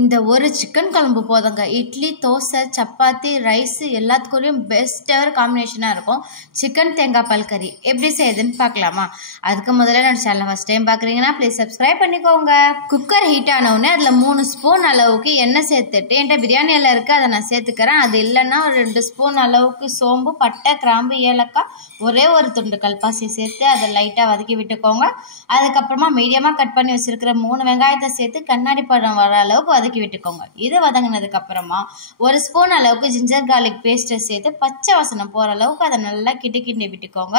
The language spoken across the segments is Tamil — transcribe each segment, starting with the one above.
இந்த ஒரு சிக்கன் குழம்பு போதுங்க. இட்லி, தோசை, சப்பாத்தி, ரைஸ் எல்லாத்துக்கூடயும் பெஸ்ட் எவர் காம்பினேஷனாக இருக்கும். சிக்கன் தேங்காய் பால் கறி எப்படி செய்யுதுன்னு பார்க்கலாமா? அதுக்கு முதல்ல நான் சேனல் ஃபஸ்ட் டைம் பார்க்குறீங்கன்னா ப்ளீஸ் சப்ஸ்கிரைப் பண்ணிக்கோங்க. குக்கர் ஹீட் ஆனவுடனே அதில் 3 ஸ்பூன் அளவுக்கு எண்ணெய் சேர்த்துட்டு, என்கிட்ட பிரியாணி எல்லாம் இருக்குது, அதை நான் சேர்த்துக்கிறேன். அது இல்லைன்னா ஒரு 2 ஸ்பூன் அளவுக்கு சோம்பு, பட்டை, கிராம்பு, ஏலக்காய், ஒரே ஒரு துண்டு கல்பாசி சேர்த்து அதை லைட்டாக வதக்கி விட்டுக்கோங்க. அதுக்கப்புறமா மீடியமாக கட் பண்ணி வச்சுருக்கிற 3 வெங்காயத்தை சேர்த்து கண்ணாடி பழம் வர அளவுக்கு வதக்கி விட்டுக்கோங்க. இது வதங்கினதுக்கு அப்புறமா 1 ஸ்பூன் அளவுக்கு ஜிஞ்சர் கார்லிக் பேஸ்ட்டை சேர்த்து பச்சை வாசனை போகிற அளவுக்கு அதை நல்லா கிண்டி விட்டுக்கோங்க.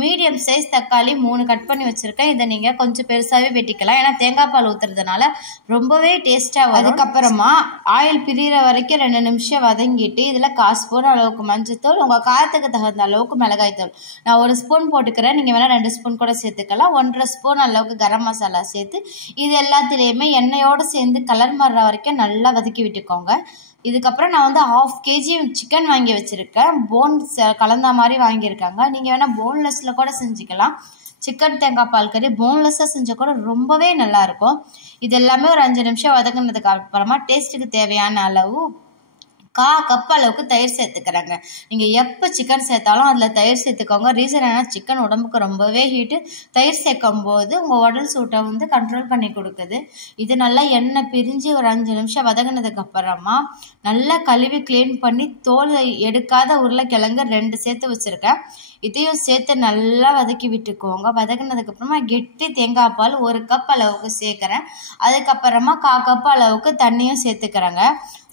மீடியம் சைஸ் தக்காளி 3 கட் பண்ணி வச்சுருக்கேன். இதை நீங்கள் கொஞ்சம் பெருசாகவே வெட்டிக்கலாம், ஏன்னா தேங்காய் பால் ஊற்றுறதுனால ரொம்பவே டேஸ்ட்டாக வரும். அதுக்கப்புறமா ஆயில் பிரிகிற வரைக்கும் 2 நிமிஷம் வதங்கிட்டு இதில் 1/4 ஸ்பூன் அளவுக்கு மஞ்சத்தூள், உங்கள் காரத்துக்கு தகுந்த அளவுக்கு மிளகாய்த்தூள், நான் 1 ஸ்பூன் போட்டுக்கிறேன், நீங்கள் வேணால் 2 ஸ்பூன் கூட சேர்த்துக்கலாம். 1.5 ஸ்பூன் அளவுக்கு கரம் மசாலா சேர்த்து இது எல்லாத்துலேயுமே எண்ணெயோடு சேர்ந்து கலர் மாறுற வரைக்கும் நல்லா வதக்கி விட்டுக்கோங்க. இதுக்கப்புறம் நான் வந்து 1/2 kg சிக்கன் வாங்கி வச்சுருக்கேன். போன்ஸ் கலந்த மாதிரி வாங்கியிருக்காங்க. நீங்கள் வேணால் போன்லெஸ்ஸில் கூட செஞ்சுக்கலாம். சிக்கன் தேங்காய் பால் கறி போன்லெஸ்ஸாக செஞ்சால் கூட ரொம்பவே நல்லாயிருக்கும். இது எல்லாமே ஒரு 5 நிமிஷம் வதங்கினதுக்கு அப்புறமா டேஸ்ட்டுக்கு தேவையான அளவு 1/4 கப் அளவுக்கு தயிர் சேர்த்துக்கிறேங்க. நீங்கள் எப்போ சிக்கன் சேர்த்தாலும் அதில் தயிர் சேர்த்துக்கோங்க. ரீசன் என்ன, சிக்கன் உடம்புக்கு ரொம்பவே ஹீட்டு. தயிர் சேர்க்கும் போது உங்கள் உடல் சூட்டை வந்து கண்ட்ரோல் பண்ணி கொடுக்குது. இது நல்லா எண்ணெய் பிரிஞ்சு ஒரு 5 நிமிஷம் வதங்கினதுக்கு அப்புறமா நல்லா கழுவி க்ளீன் பண்ணி தோல் எடுக்காத உருளைக்கிழங்கு 2 சேர்த்து வச்சுருக்கேன். இதையும் சேர்த்து நல்லா வதக்கி விட்டுக்கோங்க. வதக்கினதுக்கப்புறமா கெட்டி தேங்காய் பால் 1 கப் அளவுக்கு சேர்க்குறேன். அதுக்கப்புறமா 1/4 கப் அளவுக்கு தண்ணியும் சேர்த்துக்கிறேங்க.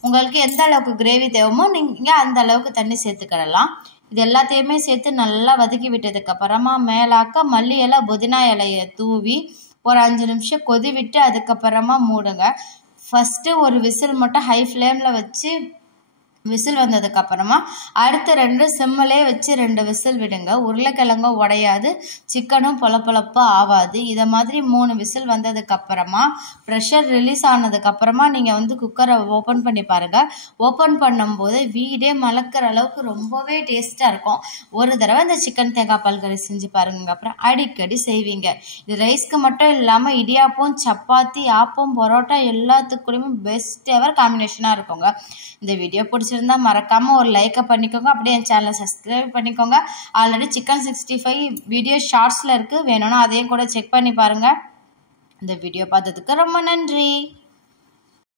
உங்களுக்கு எந்த அளவுக்கு கிரேவி தேவைமோ நீங்கள் அந்த அளவுக்கு தண்ணி சேர்த்துக்கிடலாம். இது எல்லாத்தையுமே சேர்த்து நல்லா வதக்கி விட்டதுக்கப்புறமா மேலாக்க மல்லி இலை, புதினா இலையை தூவி ஒரு 5 நிமிஷம் கொதி விட்டு அதுக்கப்புறமா மூடுங்க. ஃபஸ்ட்டு ஒரு விசில் மட்டும் ஹை ஃப்ளேமில் வச்சு விசில் வந்ததுக்கப்புறமா அடுத்து 2 சிம்மிலே வச்சு 2 விசில் விடுங்க. உருளைக்கிழங்கும் உடையாது, சிக்கனும் பொலப்பொலப்பாக ஆகாது. இதை மாதிரி 3 விசில் வந்ததுக்கப்புறமா ப்ரெஷர் ரிலீஸ் ஆனதுக்கப்புறமா நீங்கள் வந்து குக்கரை ஓப்பன் பண்ணி பாருங்கள். ஓப்பன் பண்ணும்போது வீடே மலக்கிற அளவுக்கு ரொம்பவே டேஸ்ட்டாக இருக்கும். ஒரு தடவை இந்த சிக்கன் தேங்காய் பால் கறி செஞ்சு பாருங்க, அப்புறம் அடிக்கடி செய்வீங்க. இது ரைஸ்க்கு மட்டும் இல்லாமல் இடியாப்பம், சப்பாத்தி, ஆப்பம், பரோட்டா எல்லாத்துக்கூடயுமே பெஸ்ட் எவர் காம்பினேஷனாக இருக்குங்க. இந்த வீடியோ பிடிச்சிருந்தா மறக்காமல் ஒரு லைக்கை பண்ணிக்கோங்க. அப்படியே என் சேனலை சப்ஸ்கிரைப் பண்ணிக்கோங்க. ஆல்ரெடி சிக்கன் 65 வீடியோ ஷார்ட்ஸில் இருக்குது, வேணும்னா அதையும் கூட செக் பண்ணி பாருங்கள். இந்த வீடியோ பார்த்ததுக்கு ரொம்ப நன்றி.